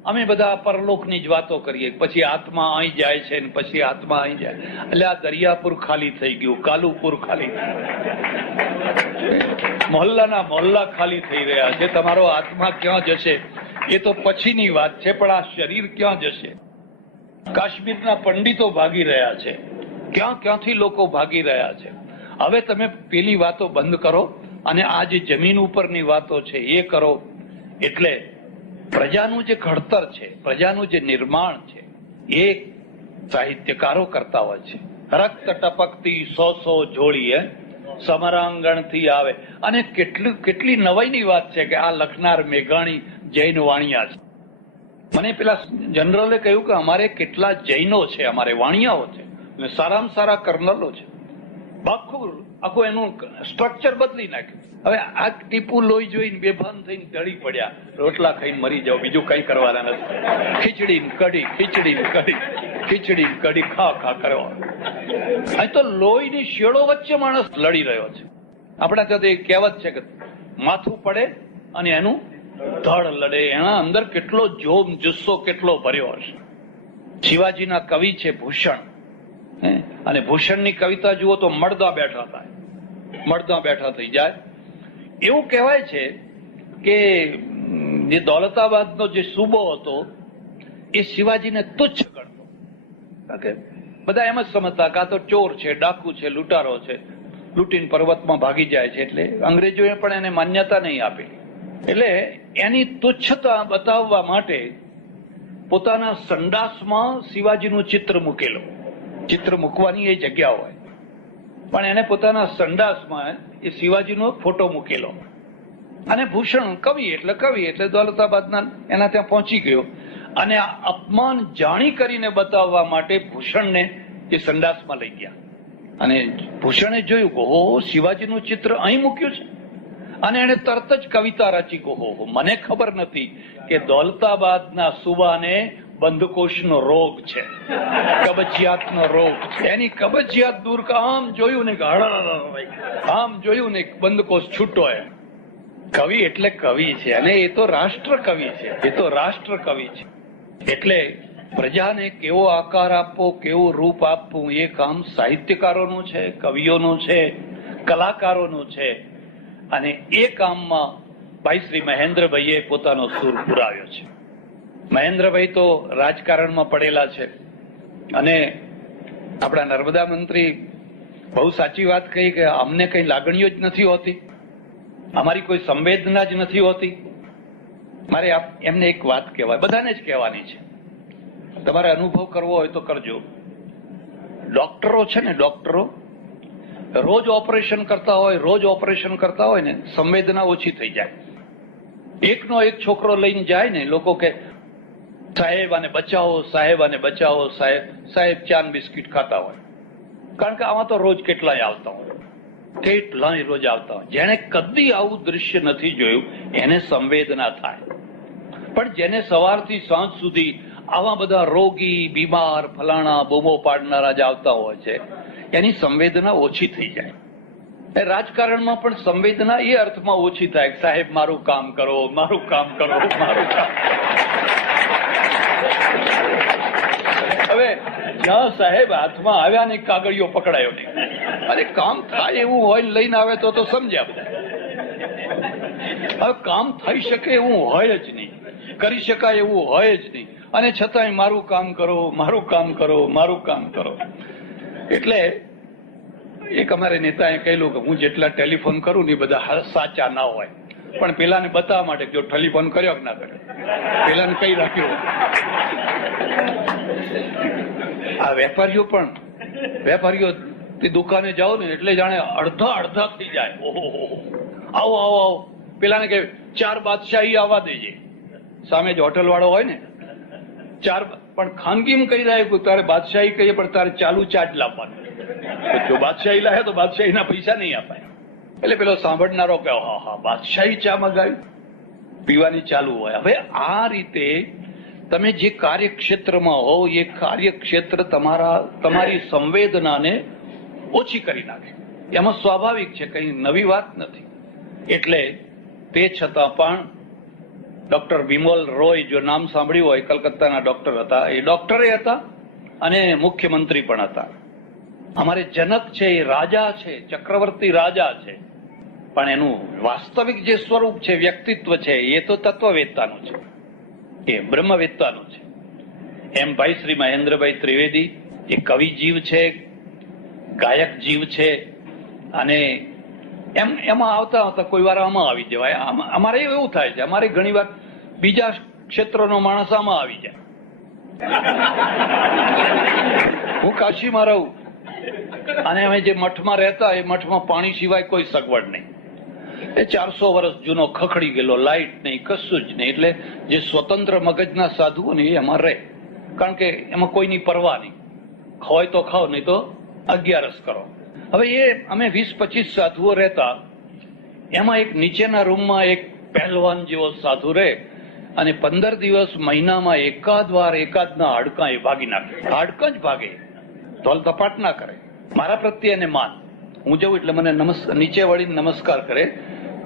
અમે બધા પરલોકની જ વાતો કરીએ, પછી આત્મા અહીં જાય છે ને પછી આત્મા અહીં જાય. એટલે આ દરિયાપુર ખાલી થઈ ગયું, કાલુપુર ખાલી થઈ ગયું, મોહલ્લા ખાલી થઈ રહ્યા છે. તમારો આત્મા ક્યાં જશે એ તો પછીની વાત છે, પણ આ શરીર ક્યાં જશે? કાશ્મીરના પંડિતો ભાગી રહ્યા છે, ક્યાંથી લોકો ભાગી રહ્યા છે. હવે તમે પેલી વાતો બંધ કરો અને આ જે જમીન ઉપરની વાતો છે એ કરો. એટલે પ્રજાનું જે ઘડતર છે, પ્રજાનું જે નિર્માણ છે, એ સાહિત્યકારો કરતા હોય છે. રક્ત ટપકતી 100 જોડી સમરાંગણથી આવે. અને કેટલી નવાઈની વાત છે કે આ લખનાર મેઘાણી જૈન વાણિયા છે. મને પેલા જનરલે કહ્યું કે અમારે કેટલા જૈનો છે, અમારે વાણિયાઓ છે, અને સારામાં સારા કર્નલો છે. આખું આખું એનું સ્ટ્રક્ચર બદલી નાખ્યું. હવે આ ટીપુ લોહી જોઈને બેભાન થઈને ઢળી પડ્યા, રોટલા ખાઈને મરી જાવ, બીજું કઈ કરવાના નથી. ખીચડી કઢી, ખીચડી કઢી, ખીચડી કઢી ખા ખા કરવા. અહીં તો લોહીની શેડો વચ્ચે માણસ લડી રહ્યો છે. આપણા ત્યાં તો એક કહેવત છે કે માથું પડે અને એનું ધડ લડે. એના અંદર કેટલો જોમ જુસ્સો કેટલો ભર્યો હશે. શિવાજીના કવિ છે ભૂષણ, અને ભૂષણની કવિતા જુઓ તો મળદા બેઠા થાય, મળદા બેઠા થઈ જાય. એવું કહેવાય છે કે જે દૌલતાબાદનો જે સૂબો હતો એ શિવાજીને તુચ્છ ગણતો. કારણ કે બધા એમ જ સમજતા કાં તો ચોર છે, ડાકુ છે, લૂંટારો છે, લૂંટીને પર્વતમાં ભાગી જાય છે, એટલે અંગ્રેજોએ પણ એને માન્યતા નહીં આપી. એટલે એની તુચ્છતા બતાવવા માટે પોતાના સંડાસમાં શિવાજીનું ચિત્ર મૂકેલો. ચિત્ર મૂકવાની એ જગ્યા હોય, પણ એને પોતાના સંડાસમાં એ શિવાજીનો ફોટો મૂકેલો. અને ભૂષણ કવિ એટલે દૌલતાબાદના એના ત્યાં પહોંચી ગયો, અને આ અપમાન જાણી કરીને બતાવવા માટે ભૂષણને એ સંડાસમાં લઈ ગયા. અને ભૂષણે જોયું કે ઓહો, શિવાજીનું ચિત્ર અહીં મૂક્યું છે. અને એને તરત જ કવિતા રચી કે ઓહો, મને ખબર નથી કે દૌલતાબાદના સુબાને બંધકોષનો રોગ છે, કબજિયાતનો રોગ છે. એની કબજિયાત દૂર આમ જોયું ને, આમ જોયું ને, બંધકોષ છૂટો. એમ કવિ એટલે કવિ છે, અને એ તો રાષ્ટ્ર કવિ છે, એ તો રાષ્ટ્ર કવિ છે. એટલે પ્રજાને કેવો આકાર આપવો, કેવું રૂપ આપવું, એ કામ સાહિત્યકારોનું છે, કવિઓનું છે, કલાકારોનું છે. અને એ કામમાં ભાઈ શ્રી મહેન્દ્રભાઈએ પોતાનો સૂર પુરાવ્યો છે. મહેન્દ્રભાઈ તો રાજકારણમાં પડેલા છે, અને આપણા નર્મદા મંત્રી બહુ સાચી વાત કહી કે અમને કઈ લાગણીઓ જ નથી હોતી, અમારી કોઈ સંવેદના જ નથી હોતી. મારે એમને એક વાત કહેવાય, બધાને જ કહેવાની છે, તમારે અનુભવ કરવો હોય તો કરજો. ડોક્ટરો છે ને, ડોક્ટરો રોજ ઓપરેશન કરતા હોય ને, સંવેદના ઓછી થઈ જાય. એકનો એક છોકરો લઈને જાય ને, લોકો કે સાહેબ આને બચાવો, સાહેબ આને બચાવો, સાહેબ ચાન બિસ્કીટ ખાતા હોય. કારણ કે આમાં તો રોજ કેટલાય આવતા હોય, કેટલાય રોજ આવતા હોય. જેને કદી આવું દૃશ્ય નથી જોયું એને સંવેદના થાય. પણ જેને સવારથી સાંજ સુધી આવા બધા રોગી, બીમાર, ફલાણા, બૂમો પાડનારા જ આવતા હોય છે, એની સંવેદના ઓછી થઈ જાય. રાજકારણમાં પણ સંવેદના એ અર્થમાં ઓછી થાય કે સાહેબ મારું કામ કરો, મારું કામ કરો, મારું કામ. હવે જ્યાં સાહેબ હાથમાં આવ્યા ને, કાગળિયો પકડાયો નહીં, અને કામ થાય એવું હોય લઈને આવે તો સમજ્યા બધા. હવે કામ થઈ શકે એવું હોય જ નહીં, કરી શકાય એવું હોય જ નહીં, અને છતાંય મારું કામ કરો, મારું કામ કરો, મારું કામ કરો. એટલે એક અમારે નેતાએ કહેલું કે હું જેટલા ટેલિફોન કરું ને બધા સાચા ના હોય, પણ પેલાને બતાવવા માટે જો ટેલિફોન કર્યો કે ના કર્યો, પેલાને કઈ રાખ્યું. આ વેપારીઓ તે દુકાને જાઓ ને એટલે જાણે અડધા થઈ જાય. ઓહો, આવો આવો આવો. પેલાને કહે 4 બાદશાહી આવવા દેજે. સામે જ હોટલ વાળો હોય ને, 4, પણ ખાનગીમાં કહી રહ્યા કે તારે બાદશાહી કહીએ પણ તારે ચાલુ ચાર્જ લાવવાનું. જો બાદશાહી લાવે તો બાદશાહીના પૈસા નહીં અપાય. એટલે પેલો સાંભળનારો કહે હા બાદશાહી ચા મગાવી, પીવાની ચાલુ હોય. હવે આ રીતે તમે જે કાર્યક્ષેત્રમાં હો એ કાર્યક્ષેત્ર તમારી સંવેદનાને ઓછી કરી નાખે. એમાં સ્વાભાવિક છે, કઈ નવી વાત નથી. એટલે તે છતાં પણ ડોક્ટર વિમલ રોય, જો નામ સાંભળ્યું હોય, કલકત્તાના ડોક્ટર હતા. એ ડોક્ટરે હતા અને મુખ્યમંત્રી પણ હતા. અમારે જનક છે એ રાજા છે, ચક્રવર્તી રાજા છે, પણ એનું વાસ્તવિક જે સ્વરૂપ છે, વ્યક્તિત્વ છે, એ તો તત્વવેત્તાનું છે, એ બ્રહ્મવેત્તાનું છે. એમ ભાઈ શ્રી મહેન્દ્રભાઈ ત્રિવેદી એ કવિ જીવ છે, ગાયક જીવ છે, અને એમાં આવતા કોઈ વાર આમાં આવી જવાય. અમારે એવું થાય છે, અમારે ઘણી વાર બીજા ક્ષેત્રનો માણસ આમાં આવી જાય. હું કાશીમાં રહું, અને અમે જે મઠમાં રહેતા, એ મઠમાં પાણી સિવાય કોઈ સગવડ નહીં. એ 400 વર્ષ જૂનો ખખડી ગયેલો, લાઇટ નહીં, કશું જ નહીં. એટલે જે સ્વતંત્ર મગજના સાધુઓ ને એ એમાં રહે, કારણ કે એમાં કોઈની પરવા નહીં. હોય તો ખાઓ, નહીં તો 11 કરો. હવે એ અમે 20-25 સાધુઓ રહેતા, એમાં એક નીચેના રૂમમાં એક પહેલવાન જેવો સાધુ રહે અને 15 દિવસ મહિનામાં એકાદ વાર એકાદના હાડકાં એ ભાગી નાખે. હાડકાં જ ભાગે, ધોલ ધપાટ ના કરે. મારા પ્રત્યે એને માન. હું જઉં એટલે મને નીચે વળીને નમસ્કાર કરે.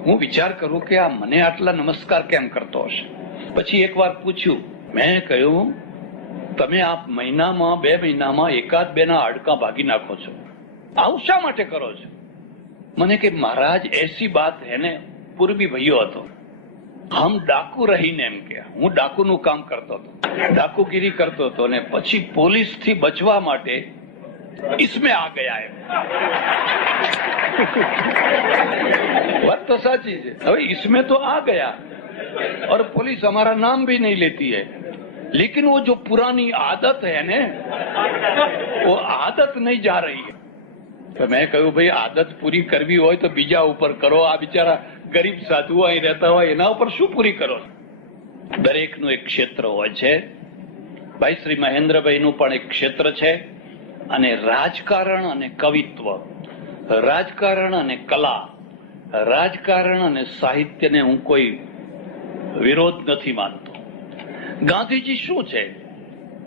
હું વિચાર કરું કે આ મને આટલા નમસ્કાર કેમ કરતો હશે. પછી એક વાર પૂછ્યું, મેં કહ્યું તમે આ મહિનામાં 2 મહિનામાં એકાદ 2ના હાડકાં ભાગી નાખો છો, આવું શા માટે કરો છો? મને કે મહારાજ એસી બાત હે ને, પૂર્વી ભૈયો હતો, હમ ડાકુ રહીને, એમ કે હું ડાકુનું કામ કરતો હતો, ડાકુગીરી કરતો હતો ને પછી પોલીસ થી બચવા માટે इसमें आ गया है. बात तो साची है. હવે इसमें तो आ गया और पुलिस हमारा नाम भी नहीं लेती है, लेकिन वो जो पुरानी आदत है ने, वो आदत नहीं जा रही है. तो મેં કહ્યું ભાઈ આદત પૂરી કરવી હોય તો બીજા ઉપર કરો. આ બિચારા ગરીબ સાધુઓ અહીં રહેતા હોય એના ઉપર શું પૂરી કરો? દરેકનું એક ક્ષેત્ર હોય છે. ભાઈ શ્રી મહેન્દ્રભાઈનું પણ એક ક્ષેત્ર છે. અને રાજકારણ અને કવિત્વ, રાજકારણ અને કલા, રાજકારણ અને સાહિત્યને હું કોઈ વિરોધ નથી માનતો. ગાંધીજી શું છે?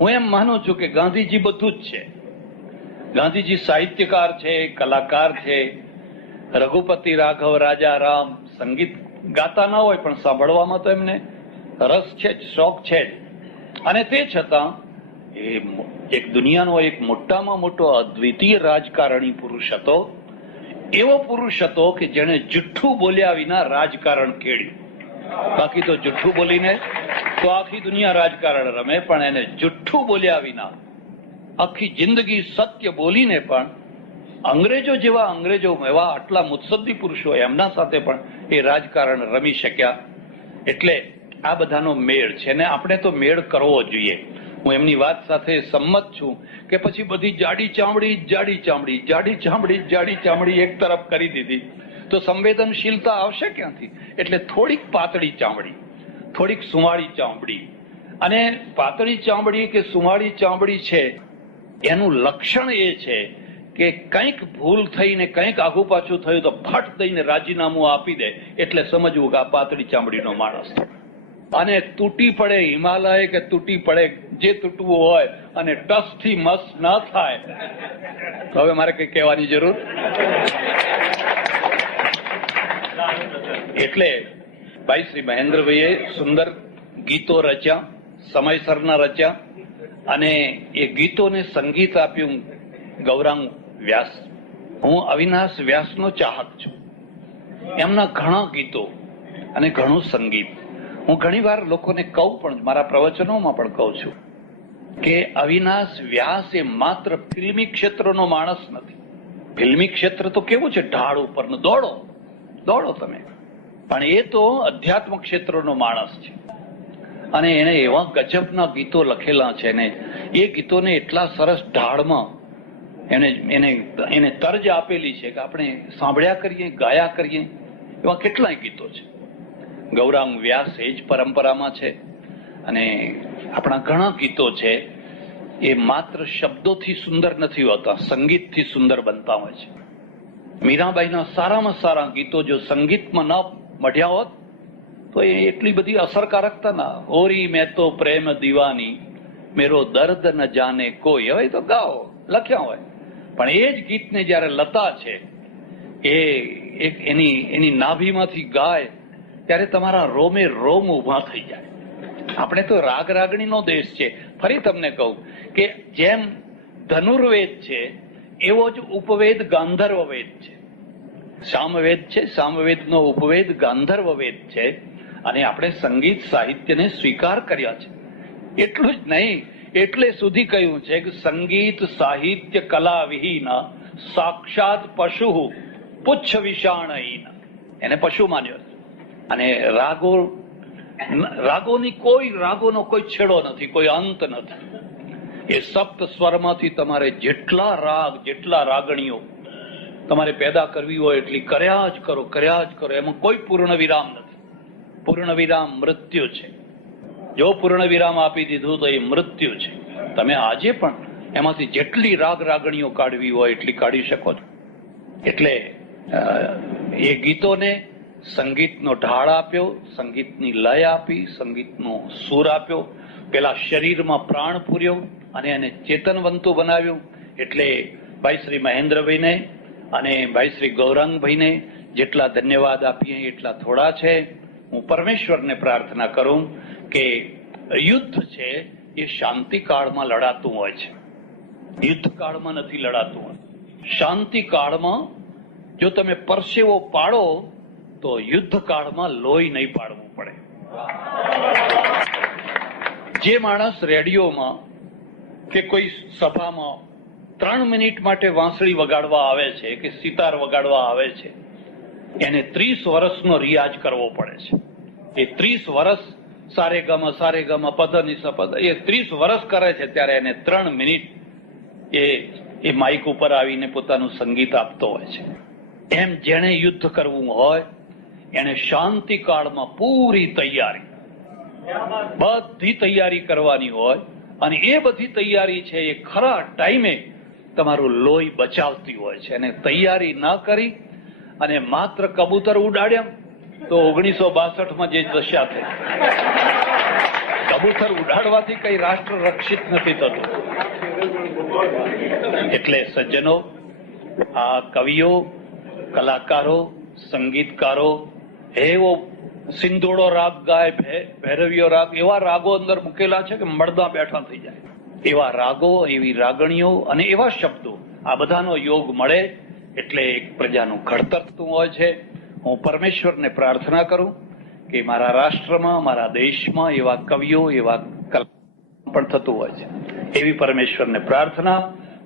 હું એમ માનું છું કે ગાંધીજી બધું જ છે. ગાંધીજી સાહિત્યકાર છે, કલાકાર છે. રઘુપતિ રાઘવ રાજા રામ સંગીત ગાતા ના હોય પણ સાંભળવામાં તો એમને રસ છે જ, શોખ છે જ. અને તે છતાં એ એક દુનિયાનો એક મોટામાં મોટો અદ્વિતીય રાજકારણી પુરુષ હતો. એવો પુરુષ હતો કે જેણે જુઠ્ઠું બોલ્યા વિના રાજકારણ ખેડ્યું. બાકી તો જુઠ્ઠું બોલીને તો આખી દુનિયા રાજકારણ રમે, પણ એને જુઠ્ઠું બોલ્યા વિના આખી જિંદગી સત્ય બોલીને પણ અંગ્રેજો જેવા અંગ્રેજો એવા આટલા મુત્સદ્દી પુરુષો એમના સાથે પણ એ રાજકારણ રમી શક્યા. એટલે આ બધાનો મેળ છે ને આપણે તો મેળ કરવો જોઈએ. હું એમની વાત સાથે સંમત છું કે પછી બધી જાડી ચામડી જાડી ચામડી જાડી ચામડી જાડી ચામડી એક તરફ કરી દીધી તો સંવેદનશીલતા આવશે ક્યાંથી? એટલે થોડીક પાતળી ચામડી, થોડીક સુંવાળી ચામડી. અને પાતળી ચામડી કે સુંવાળી ચામડી છે એનું લક્ષણ એ છે કે કંઈક ભૂલ થઈને કંઈક આઘું પાછું થયું તો ફટ દઈને રાજીનામું આપી દે, એટલે સમજવું કે આ પાતળી ચામડીનો માણસ. અને તૂટી પડે હિમાલય કે તૂટી પડે જે તૂટવું હોય અને ટસ થી મસ ન થાય, હવે મારે કઈ કહેવાની જરૂર. એટલે ભાઈ શ્રી મહેન્દ્રભાઈએ સુંદર ગીતો રચ્યા, સમયસરના રચ્યા. અને એ ગીતોને સંગીત આપ્યું ગૌરાંગ વ્યાસ. હું અવિનાશ વ્યાસનો ચાહક છું. એમના ઘણા ગીતો અને ઘણું સંગીત હું ઘણી વાર લોકોને કહું, પણ મારા પ્રવચનોમાં પણ કહું છું કે અવિનાશ વ્યાસ એ માત્ર ફિલ્મી ક્ષેત્રનો માણસ નથી. ફિલ્મી ક્ષેત્ર તો કેવું છે, ઢાળ ઉપરનું, દોડો દોડો તમે. પણ એ તો અધ્યાત્મ ક્ષેત્રનો માણસ છે. અને એને એવા ગજબના ગીતો લખેલા છે ને એ ગીતોને એટલા સરસ ઢાળમાં એને તર્જ આપેલી છે કે આપણે સાંભળ્યા કરીએ, ગાયા કરીએ. એવા કેટલાય ગીતો છે. ગૌરાંગ વ્યાસ એ જ પરંપરામાં છે. અને આપણા ઘણા ગીતો છે એ માત્ર શબ્દોથી સુંદર નથી હોતા, સંગીતથી સુંદર બનતા હોય છે. મીરાબાઈના સારામાં સારા ગીતો જો સંગીતમાં ન મઢ્યા હોત તો એ એટલી બધી અસરકારકતા ના. હોરી મેં તો પ્રેમ દીવાની, મેરો દર્દ ન જાને કોઈ, હવે તો ગાઓ લખ્યા હોય. પણ એ જ ગીતને જયારે લતા છે એ એની નાભીમાંથી ગાય ત્યારે તમારા રોમે રોમ ઉભા થઈ જાય. આપણે તો રાગ રાગણીનો દેશ છે. ફરી તમને કહું કે જેમ ધનુર્વેદ છે એવો જ ઉપવેદ ગાંધર્વ વેદ છે. સામવેદ છે, સામવેદનો ઉપવેદ ગાંધર્વ વેદ છે. અને આપણે સંગીત સાહિત્યને સ્વીકાર કર્યા છે. એટલું જ નહીં, એટલે સુધી કહ્યું છે કે સંગીત સાહિત્ય કલા વિહીન સાક્ષાત પશુ પુચ્છ વિષાણહીન. એને પશુ માન્યો. અને રાગોનો કોઈ છેડો નથી, કોઈ અંત નથી. એ સપ્ત સ્વરમાંથી તમારે જેટલા રાગ, જેટલા રાગણીઓ તમારે પેદા કરવી હોય એટલી કર્યા જ કરો, કર્યા જ કરો. એમાં કોઈ પૂર્ણ વિરામ નથી. પૂર્ણ વિરામ મૃત્યુ છે. જો પૂર્ણ વિરામ આપી દીધું તો એ મૃત્યુ છે. તમે આજે પણ એમાંથી જેટલી રાગ રાગણીઓ કાઢવી હોય એટલી કાઢી શકો છો. એટલે એ ગીતોને સંગીતનો ઢાળ આપ્યો, સંગીતની લય આપી, સંગીતનો સૂર આપ્યો, પેલા શરીરમાં પ્રાણ પૂર્યો અને એને ચેતનવંતું બનાવ્યું. એટલે ભાઈ શ્રી મહેન્દ્રભાઈને અને ભાઈ શ્રી ગૌરાંગભાઈને જેટલા ધન્યવાદ આપીએ એટલા થોડા છે. હું પરમેશ્વરને પ્રાર્થના કરું કે યુદ્ધ છે એ શાંતિકાળમાં લડાતું હોય છે, યુદ્ધકાળમાં નથી લડાતું હોય. શાંતિકાળમાં જો તમે પરસેવો પાડો તો યુદ્ધકાળમાં લોહી નહીં પાડવું પડે. જે માણસ રેડિયોમાં કે કોઈ સભામાં 3 મિનિટ માટે વાંસળી વગાડવા આવે છે કે સિતાર વગાડવા આવે છે, એને 30 વર્ષનો રિયાઝ કરવો પડે છે. એ 30 વર્ષ સારેગામા પદ નિસપદ એ 30 વર્ષ કરે છે, ત્યારે એને 3 મિનિટ એ માઇક ઉપર આવીને પોતાનું સંગીત આપતો હોય છે. એમ જેણે યુદ્ધ કરવું હોય એને શાંતિકાળમાં પૂરી તૈયારી, બધી તૈયારી કરવાની હોય અને એ બધી તૈયારી છે એ ખરા ટાઈમે તમારું લોહી બચાવતી હોય છે. અને તૈયારી ન કરી અને માત્ર કબૂતર ઉડાડ્યા તો 1962માં જે દશા થઈ. કબૂતર ઉડાડવાથી કઈ રાષ્ટ્ર રક્ષિત નથી થતું. એટલે સજ્જનો, આ કવિઓ, કલાકારો, સંગીતકારો એવો સિંધોડો રાગ ગાય, ભૈરવીયો રાગ, એવા રાગો અંદર મૂકેલા છે કે મળદા બેઠા થઈ જાય. એવા રાગો, એવી રાગણીઓ અને એવા શબ્દો, આ બધાનો યોગ મળે એટલે એક પ્રજાનું ઘડતર થતું હોય છે. હું પરમેશ્વરને પ્રાર્થના કરું કે મારા રાષ્ટ્રમાં, મારા દેશમાં એવા કવિઓ, એવા કલાકારો પણ થતું હોય છે. એવી પરમેશ્વરને પ્રાર્થના.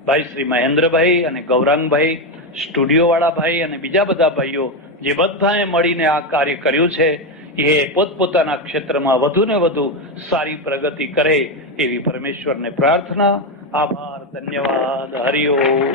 ભાઈ શ્રી મહેન્દ્રભાઈ અને ગૌરાંગભાઈ, સ્ટુડિયો વાળા ભાઈ અને બીજા બધા ભાઈઓ જે બધાએ મળીને આ કાર્ય કર્યું છે, એ પોતપોતાના ક્ષેત્રમાં વધુ ને વધુ સારી પ્રગતિ કરે એવી પરમેશ્વરને પ્રાર્થના. આભાર, ધન્યવાદ, હરિઓમ.